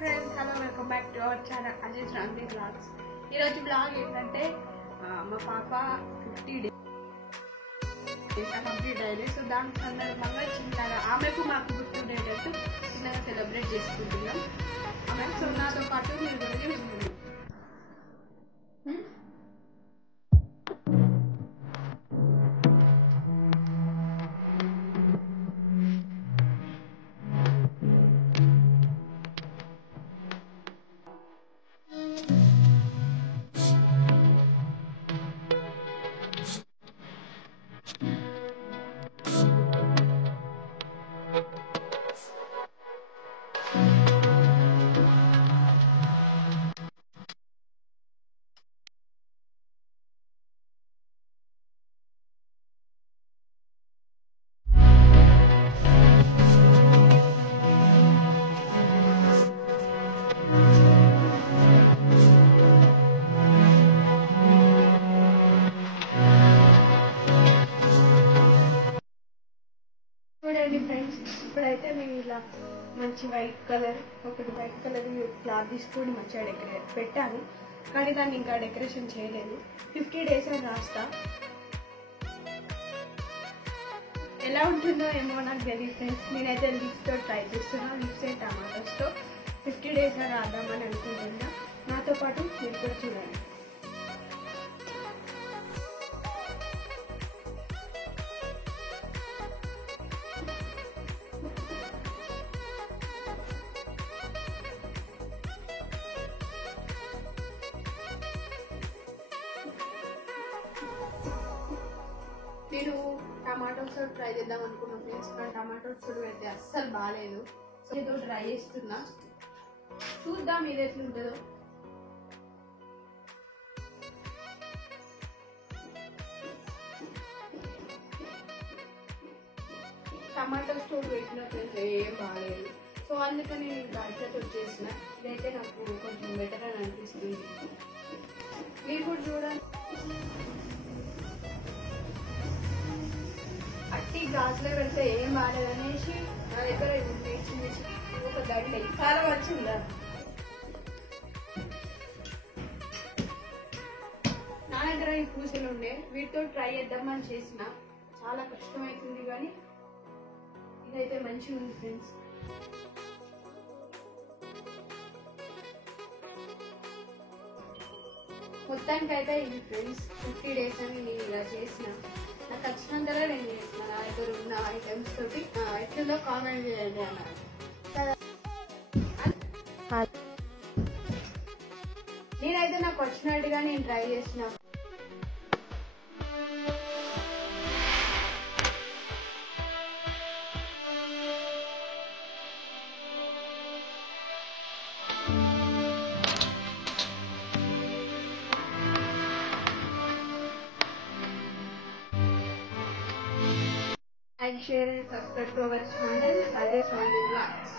Friends, hello, welcome back to our channel Ajay Shranti blogs. ఈరోజు blog ఏంటంటే మా పాప 50 డేస్ కంప్లీట్ అయ్యింది. సో దాని సందర్భంగా చిన్నగా ఆమెకు మాకు గుర్తుండేటట్టు చిన్నగా సెలబ్రేట్ చేసుకుంటున్నాం. ఆమె సో నాతో పాటు మీరు కూడా చూస్తున్నాం. చూడండి ఫ్రెండ్స్, ఇప్పుడైతే మేము ఇలా మంచి వైట్ కలర్ క్లాత్ తీసుకొని మంచిగా డెకరేట్ పెట్టాను. కానీ దాన్ని ఇంకా డెకరేషన్ చేయలేదు. 50 డేస్ అని రాస్తా. ఎలా ఉంటుందో ఏమో నాకు తెలియదు ఫ్రెండ్స్. నేనైతే లిప్స్తో ట్రై చేస్తున్నా. లిప్స్ అండ్ టమాటోస్తో 50 డేస్ అని రాద్దామని అనుకుంటున్నా. నాతో పాటు మీరు కూడా చూడండి. నేను టమాటోస్ ట్రై చేద్దాం అనుకున్నాను ఫ్రెండ్స్. కానీ టమాటోస్ పెడితే అస్సలు బాగాలేదు. సో ఏదో ట్రై చేస్తున్నా, చూద్దాం ఇది ఎట్లుంటుందో. టమాటోస్ తోడు పెట్టిన ఫ్రెండ్స్ ఏం బాగాలేదు. సో అందుకని నేను దాంట్లో వచ్చేసిన. ఇదైతే నాకు కొంచెం బెటర్ అని అనిపిస్తుంది. మీరు కూడా చూడండి. అట్టి గాజులో పెడితే ఏం బాగాలేదు అనేసి నా దగ్గర చిన్న ఒక దండ చాలా వచ్చిందా. నా దగ్గర ఈ పూసలు ఉండే, వీటితో ట్రై చేద్దామని చేసిన. చాలా కష్టమవుతుంది కానీ ఇదైతే మంచిగా ఉంది ఫ్రెండ్స్. మొత్తానికైతే ఇది ఫ్రెండ్స్ 50 డేస్ అని నేను ఇలా చేసిన. నాకు ఖచ్చితంగా నేను చేసిన. నా దగ్గర ఉన్న ఐటమ్స్ తోటి ఎట్లుందో కామెంట్ చేయండి అన్నారు. నేనైతే నాకు వచ్చినట్టుగా నేను ట్రై చేసిన. Like, share and subscribe to our channel Ajay శ్రాంతి Vlogs.